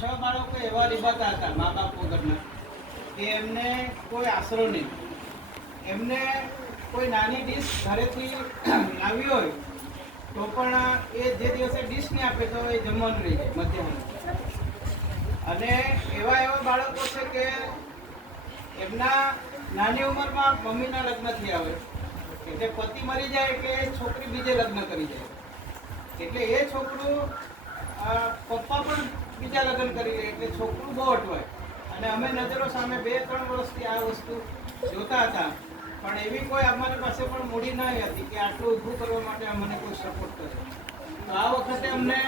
6 બાળકો એવા રીબાતા હતા મા બાપ વગરના કે એમને કોઈ આશરો નહીં. એમને કોઈ નાની ડીશ ઘરેથી લાવી હોય તો પણ એ જે દિવસે ડીશ નહીં આપે તો એ જમવાનું રહી જાય મધ્યાહન. અને એવા બાળકો છે કે એમના નાની ઉંમરમાં મમ્મીના લગ્ન થયા હોય એટલે પતિ મરી જાય એટલે છોકરી બીજે લગ્ન કરી જાય એટલે એ છોકરું પપ્પા પણ બીજા લગ્ન કરી લે એટલે છોકરું બહુ અટવાય. અને અમે નજરો સામે 2-3 વર્ષથી આ વસ્તુ જોતા હતા પણ એવી કોઈ અમારી પાસે પણ મૂડી ન હતી કે આટલું ઊભું કરવા માટે અમને કોઈ સપોર્ટ કરે. તો આ વખતે અમને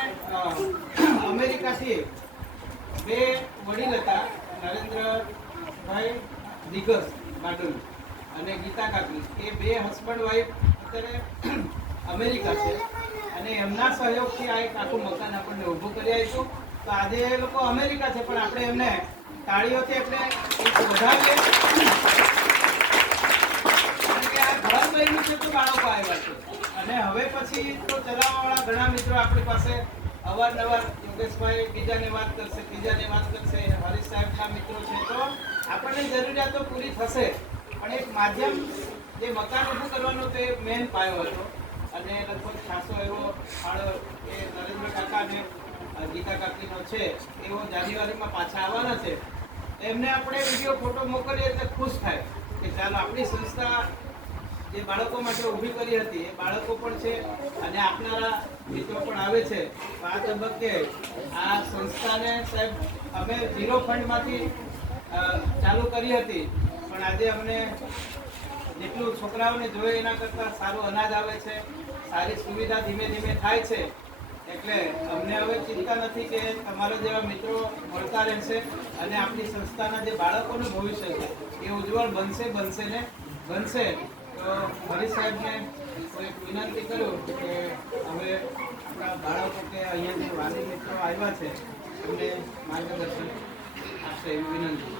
અમેરિકાથી 2 વડીલ હતા, નરેન્દ્રભાઈ દિગ્ગજ બાડોલ અને ગીતા કાકી, એ 2 હસબન્ડ વાઈફ અત્યારે અમેરિકા છે અને એમના સહયોગથી આ એક આખું મકાન આપણને ઊભું કરી આપ્યું. તો આજે એ લોકો અમેરિકા છે પણ આપણે એમને તાળીઓથી એટલે વધાવીએ. ઘર બન્યું છે તો બાળકો આવ્યા છે અને હવે પછી તો ચલાવવાવાળા ઘણા મિત્રો આપણી પાસે અવારનવાર યોગેશભાઈ બીજાને વાત કરશે, ત્રીજાને વાત કરશે, હરીશ સાહેબના મિત્રો છે તો આપણને જરૂરિયાતો પૂરી થશે. પણ એક માધ્યમ જે મકાન ઊભું કરવાનો તે મેન પાયો હતો અને લગભગ ખાસો એવો ફાળો એ નરેન્દ્ર કાકા અને ગીતા કાકીનો છે. એવો જાન્યુઆરીમાં પાછા આવવાના છે. એમને આપણે વિડીયો ફોટો મોકલીએ એટલે ખુશ થાય કે ચાલો આપણી સંસ્થા જે બાળકો માટે ઊભી કરી હતી એ બાળકો પણ છે અને આપનારા મિત્રો પણ આવે છે. આ તબક્કે આ સંસ્થાને સાહેબ અમે 0 ફંડમાંથી ચાલુ કરી હતી પણ આજે અમને જેટલું છોકરાઓને જોઈએ એના કરતાં સારું અનાજ આવે છે, સારી સુવિધા ધીમે ધીમે થાય છે. એટલે અમને હવે ચિંતા નથી કે તમારા જેવા મિત્રો મળતા રહેશે અને આપણી સંસ્થાના જે બાળકોનું ભવિષ્ય છે એ ઉજ્જવળ બનશે ને બનશે. તો હરીશ સાહેબને કોઈ વિનંતી કરું કે હવે આપણા બાળકો કે અહીંયા જે વાલી મિત્રો આવ્યા છે એમને માર્ગદર્શન આપશે એવી વિનંતી.